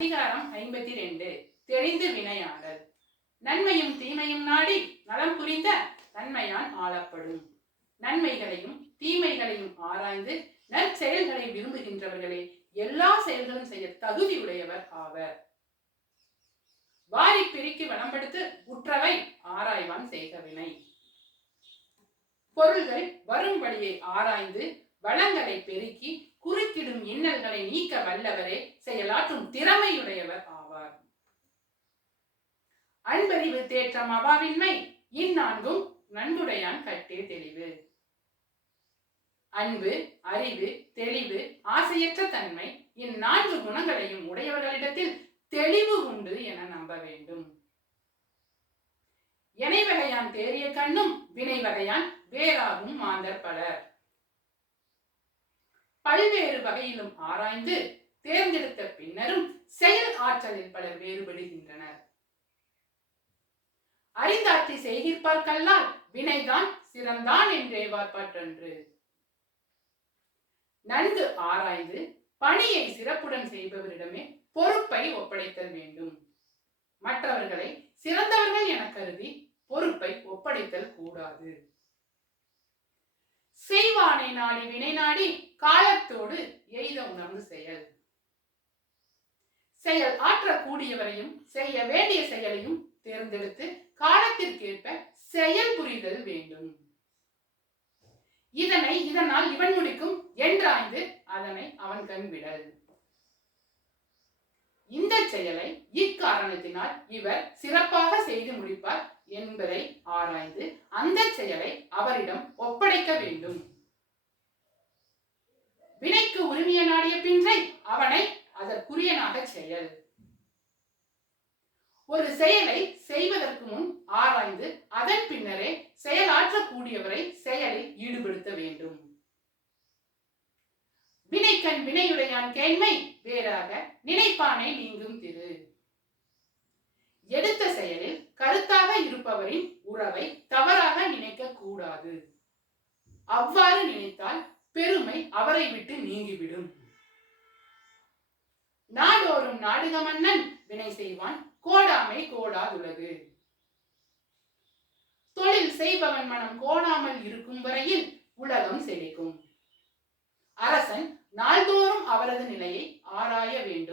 அதிகாரம் ஐம்பத்தி ரெண்டு தெரிந்து வினையாடல். நன்மையும் தீமையும் நாடி நலம் புரிந்த நன்மையான் ஆளப்படும். நன்மைகளையும் தீமைகளையும் ஆராய்ந்து நற்செயல்களை விரும்புகின்றவர்களே எல்லா செயல்களும் செய்ய தகுதியுடையவர் ஆவர். வாரி பிரிக்கு வனப்படுத்து உற்றவை ஆராய்வான் செய்க வினை பொருள்கள் வரும் வழியை ஆராய்ந்து வளங்களை பெருக்கி குறுக்கிடும் நீக்க வல்லவரே செயலாற்றும் திறமையுடையவர் ஆவார். அன்பறிவு தேற்றம் அவாவின்மை இந்நான்கும் நன்குடையான் கட்டே தெளிவு. அன்பு அறிவு தெளிவு ஆசையற்ற தன்மை இந்நான்கு குணங்களையும் உடையவர்களிடத்தில் தெளிவு உண்டு என நம்ப வேண்டும். எனை வகையான் தேறிய கண்ணும் வினை வகையான் வேறாகும் மாந்தர் பலர். பல்வேறு வகையிலும் ஆராய்ந்து தேர்ந்தெடுத்த பின்னரும் செயல் ஆற்றலில் பலர் வேறுபடுகின்றனர். அறிந்தாற்றி செய்கிற்பார்க்கல்லால் வினைதான் சிறந்தான் என்றே வார்ப்பாற்றன்று. நன்கு ஆராய்ந்து பணியை சிறப்புடன் செய்பவரிடமே பொறுப்பை ஒப்படைத்தல் வேண்டும். மற்றவர்களை சிறந்தவர்கள் என கருதி பொறுப்பை ஒப்படைத்தல் கூடாது. செய்வானை நாடி வினை நாடி ஆற்றலோடு எய்த உணர்ந்து செயல். செயல் ஆற்றக்கூடியவரையும் செய்ய வேண்டிய செயலையும் தேர்ந்தெடுத்து காலத்திற்கேற்ப செயல் புரிதல் வேண்டும். இதனை இதனால் இவன் முடிக்கும் என்றாய்ந்து அதனை அவன் கண்விடல் இந்த செயலை இக்காரணத்தினால் இவர் சிறப்பாக செய்து முடிப்பார் என்பதை ஆராய்ந்து அந்த செயலை அவரிடம் ஒப்படைக்க வேண்டும். வினைக்கு உரிமைய நாடிய பின்றை அவனை அதற்குரியனாக செயல். ஒரு செயலை செய்வதற்கு முன் ஆராய்ந்து அதன் பின்னரே செயலாற்றக்கூடியவரை செயலில் ஈடுபடுத்த வேண்டும். வினைக்கண் வினையுடையான் கேண்மை வேறாக நினைப்பானை நீங்கும் திரு. எடுத்த செயலில் கருத்தாக இருப்பவரின் உறவை தவறாக நினைக்க கூடாது. அவ்வாறு நினைத்தால் பெருமை அவரை விட்டு நீங்கிவிடும். நாடோறும் நாடுக மன்னன் வினை செய்வான் கோடாமை கோடாதுலகு. தொழில் செய்பவன் மனம் கோடாமல் இருக்கும் வரையில் உலகம் செழிக்கும். அரசன் நாள்தோறும் அவரது நிலையை ஆராய வேண்டும்.